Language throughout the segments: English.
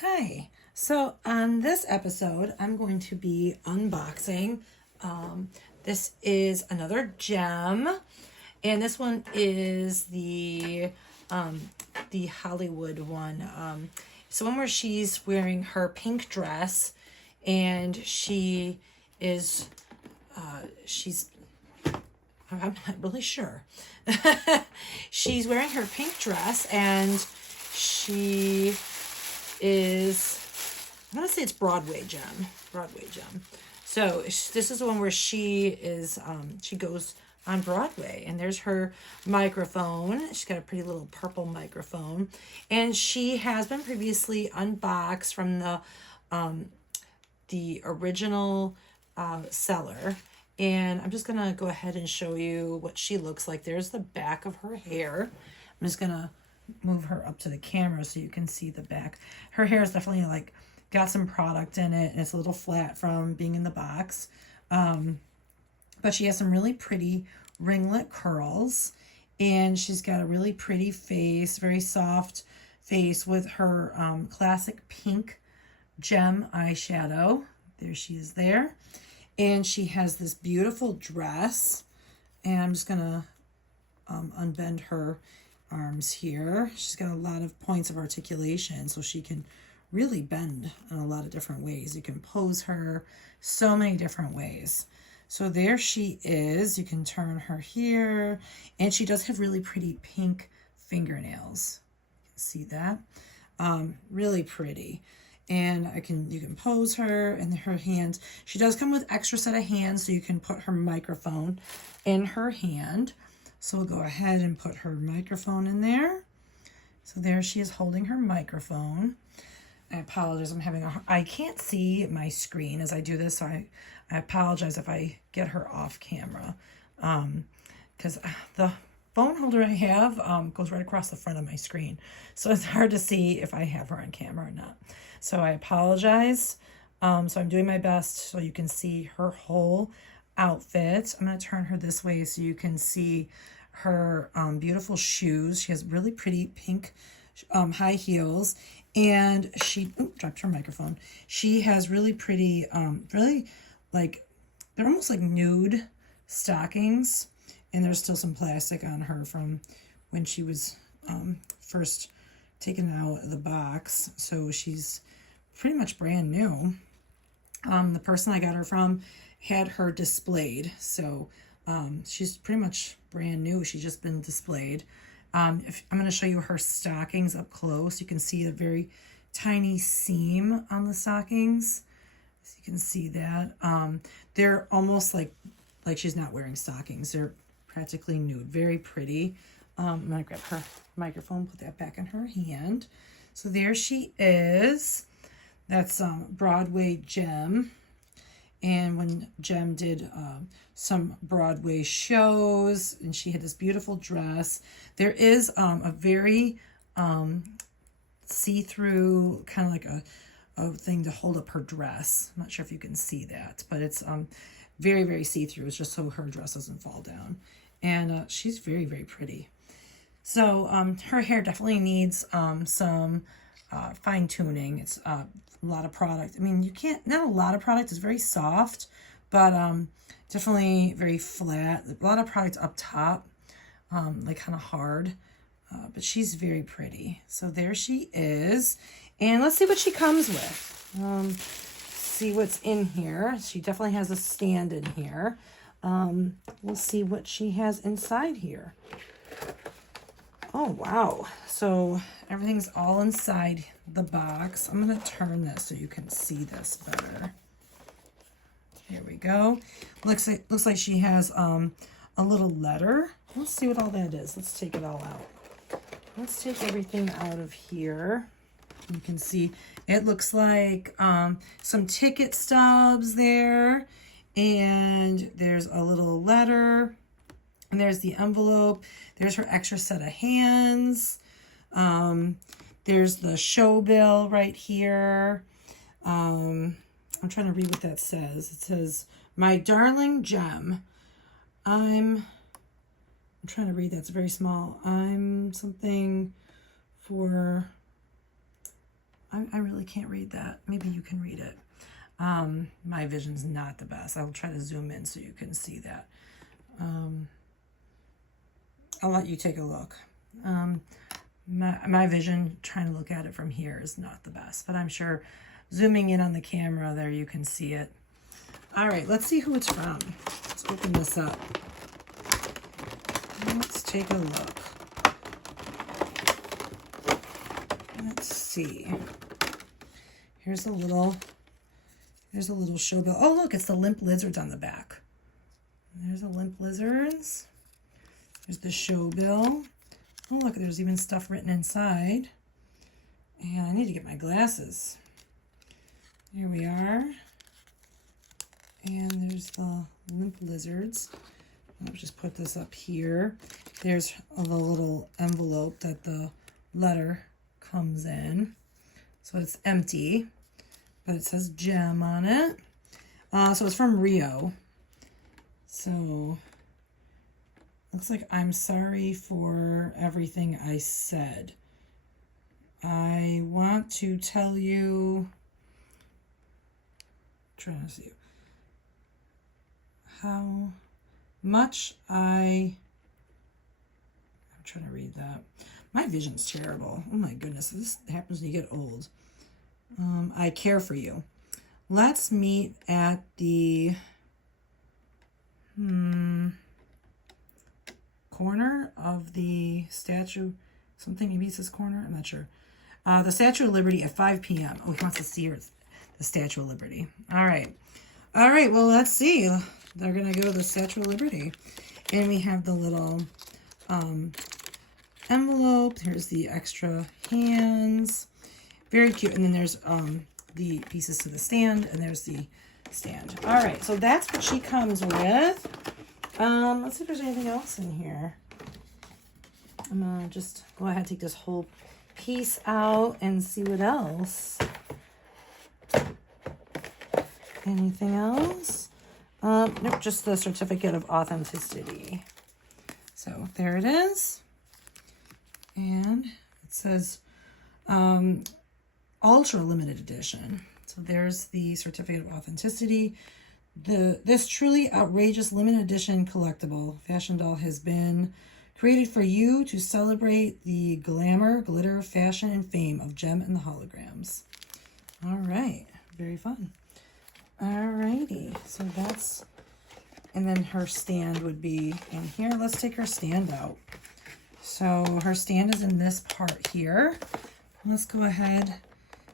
Hi. So on this episode, I'm going to be unboxing. This is another gem, and this one is the Hollywood one. It's the one where she's wearing her pink dress, and she's I'm not really sure. She's wearing her pink dress, and she is, I'm gonna say it's Broadway Jem. So this is the one where she is, she goes on Broadway, and there's her microphone. She's got a pretty little purple microphone, and she has been previously unboxed from the original seller. And I'm just gonna go ahead and show you what she looks like. There's the back of her hair. I'm just gonna move her up to the camera so you can see the back. Her hair is definitely like got some product in it, and it's a little flat from being in the box. But she has some really pretty ringlet curls, and she's got a really pretty face, very soft face with her classic pink gem eyeshadow. There she is there. And she has this beautiful dress, and I'm just gonna unbend her arms here. She's got a lot of points of articulation, so she can really bend in a lot of different ways. You can pose her so many different ways. So there she is. You can turn her here, and she does have really pretty pink fingernails. You can see that. Really pretty. And you can pose her, and her hands. She does come with extra set of hands, so you can put her microphone in her hand. So we'll go ahead and put her microphone in there. So there she is holding her microphone. I apologize, I can't see my screen as I do this, so I apologize if I get her off camera. Because the phone holder I have goes right across the front of my screen. So it's hard to see if I have her on camera or not. So I apologize. So I'm doing my best so you can see her whole outfit. I'm going to turn her this way so you can see her beautiful shoes. She has really pretty pink high heels, and she dropped her microphone. She has really pretty, really like, they're almost like nude stockings, and there's still some plastic on her from when she was first taken out of the box. So she's pretty much brand new. The person I got her from had her displayed, so she's pretty much brand new. She's just been displayed. I'm going to show you her stockings up close. You can see a very tiny seam on the stockings. So you can see that. They're almost like she's not wearing stockings. They're practically nude. Very pretty. I'm going to grab her microphone, put that back in her hand. So there she is. That's Broadway Jem. And when Jem did some Broadway shows, and she had this beautiful dress, there is a very see-through, kind of like a thing to hold up her dress. I'm not sure if you can see that, but it's very, very see-through. It's just so her dress doesn't fall down. And she's very, very pretty. So her hair definitely needs some fine-tuning. It's a lot of product. I mean, not a lot of product. It's very soft, but definitely very flat. A lot of product up top, like kind of hard, but she's very pretty. So there she is, and let's see what she comes with. See what's in here. She definitely has a stand in here. We'll see what she has inside here. Oh, wow. So everything's all inside the box. I'm going to turn this so you can see this better. Here we go. Looks like she has a little letter. Let's see what all that is. Let's take it all out. Let's take everything out of here. You can see it looks like some ticket stubs there. And there's a little letter. And there's the envelope. There's her extra set of hands. There's the show bill right here. I'm trying to read what that says. It says, "My darling Jem, I'm trying to read that. It's very small. I'm something for I really can't read that. Maybe you can read it. My vision's not the best. I'll try to zoom in so you can see that. I'll let you take a look. My vision, trying to look at it from here, is not the best, but I'm sure zooming in on the camera there you can see it. All right, let's see who it's from. Let's open this up. Let's take a look. Let's see. There's a little show bill. Oh, look, it's the limp lizards on the back. There's the limp lizards. There's the show bill. Oh, look, there's even stuff written inside. And I need to get my glasses. Here we are. And there's the limp lizards. I'll just put this up here. There's the little envelope that the letter comes in. So it's empty, but it says Jem on it. So it's from Rio. So looks like I'm sorry for everything I said. I want to tell you, trying to see how much I'm trying to read that. My vision's terrible. Oh my goodness, this happens when you get old. I care for you. Let's meet at the corner of the statue. Something, maybe it says corner, I'm not sure. The Statue of Liberty at 5 p.m. Oh, he wants to see her, the Statue of Liberty. All right, well, let's see. They're going to go to the Statue of Liberty. And we have the little envelope. Here's the extra hands. Very cute. And then there's the pieces to the stand, and there's the stand. All right, so that's what she comes with. Let's see if there's anything else in here. I'm going to just go ahead and take this whole piece out and see what else. Anything else? Nope, just the certificate of authenticity. So there it is. And it says ultra limited edition. So there's the certificate of authenticity. This truly outrageous limited edition collectible fashion doll has been created for you to celebrate the glamour, glitter, fashion, and fame of Jem and the Holograms. All right, very fun. All righty, so that's, and then her stand would be in here. Let's take her stand out. So her stand is in this part here. Let's go ahead.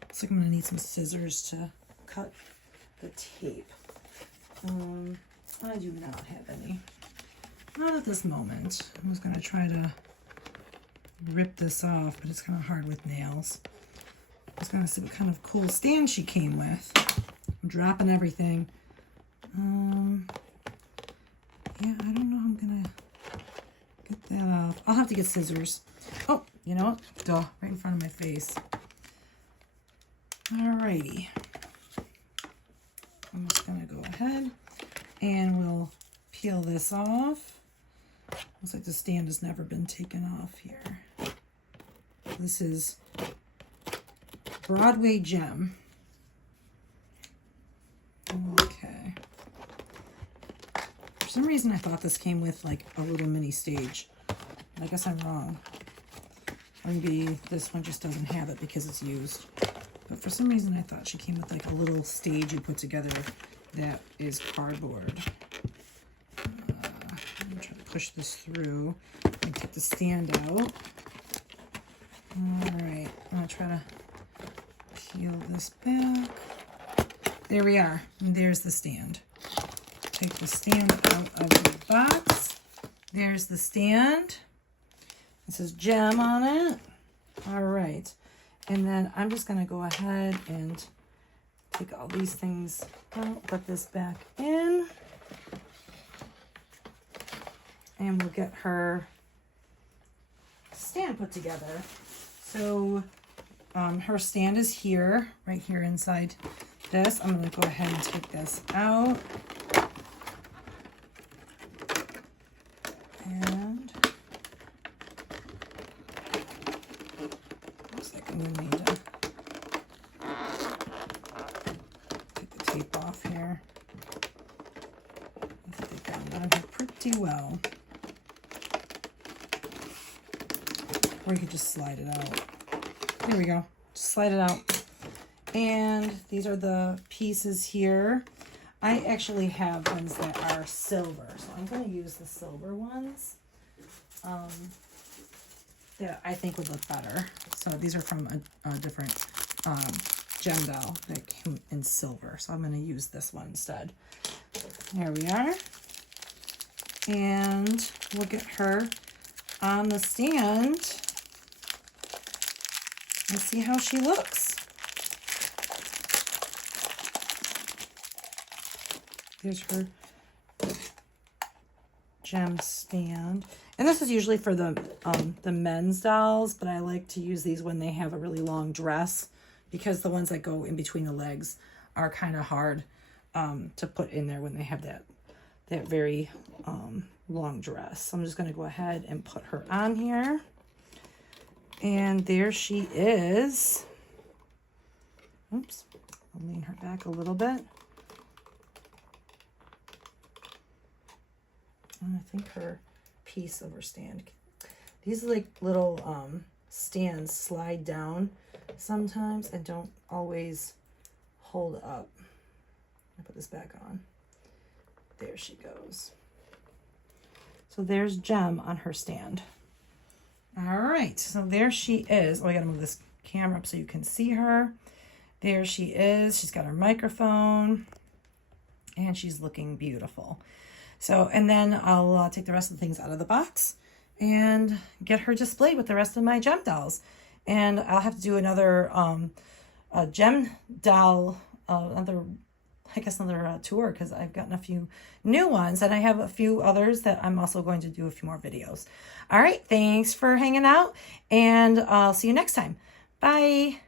Looks like I'm gonna need some scissors to cut the tape. I do not have any. Not at this moment. I was gonna try to rip this off, but it's kind of hard with nails. I was gonna see what kind of cool stand she came with. I'm dropping everything. Yeah, I don't know how I'm gonna get that off. I'll have to get scissors. Oh, you know what? Duh, right in front of my face. Alrighty. I'm just gonna go ahead and we'll peel this off. Looks like the stand has never been taken off here. This is Broadway Gem. Okay. For some reason I thought this came with like a little mini stage. I guess I'm wrong. Or maybe this one just doesn't have it because it's used. But for some reason I thought she came with like a little stage you put together that is cardboard. I'm going to try to push this through and take the stand out. Alright, I'm going to try to peel this back. There we are. And there's the stand. Take the stand out of the box. There's the stand. It says Jem on it. Alright. And then I'm just going to go ahead and take all these things out, put this back in. And we'll get her stand put together. So her stand is here, right here inside this. I'm going to go ahead and take this out. And looks like we need to pretty well. Or you could just slide it out. There we go. Just slide it out. And these are the pieces here. I actually have ones that are silver, so I'm going to use the silver ones that I think would look better. So these are from a different gem doll that came in silver, so I'm going to use this one instead. There we are. And we'll get her on the stand and see how she looks. Here's her gem stand. And this is usually for the men's dolls, but I like to use these when they have a really long dress, because the ones that go in between the legs are kind of hard to put in there when they have that very long dress. So I'm just going to go ahead and put her on here. And there she is. Oops. I'll lean her back a little bit. I think her piece of her stand. These like little stands slide down sometimes and don't always hold up. I put this back on. There she goes. So there's Jem on her stand. All right, so there she is. Oh, I gotta move this camera up so you can see her. There she is. She's got her microphone and she's looking beautiful. So, and then I'll take the rest of the things out of the box and get her displayed with the rest of my gem dolls. And I'll have to do another gem doll, another tour, because I've gotten a few new ones and I have a few others that I'm also going to do a few more videos. All right, thanks for hanging out, and I'll see you next time. Bye.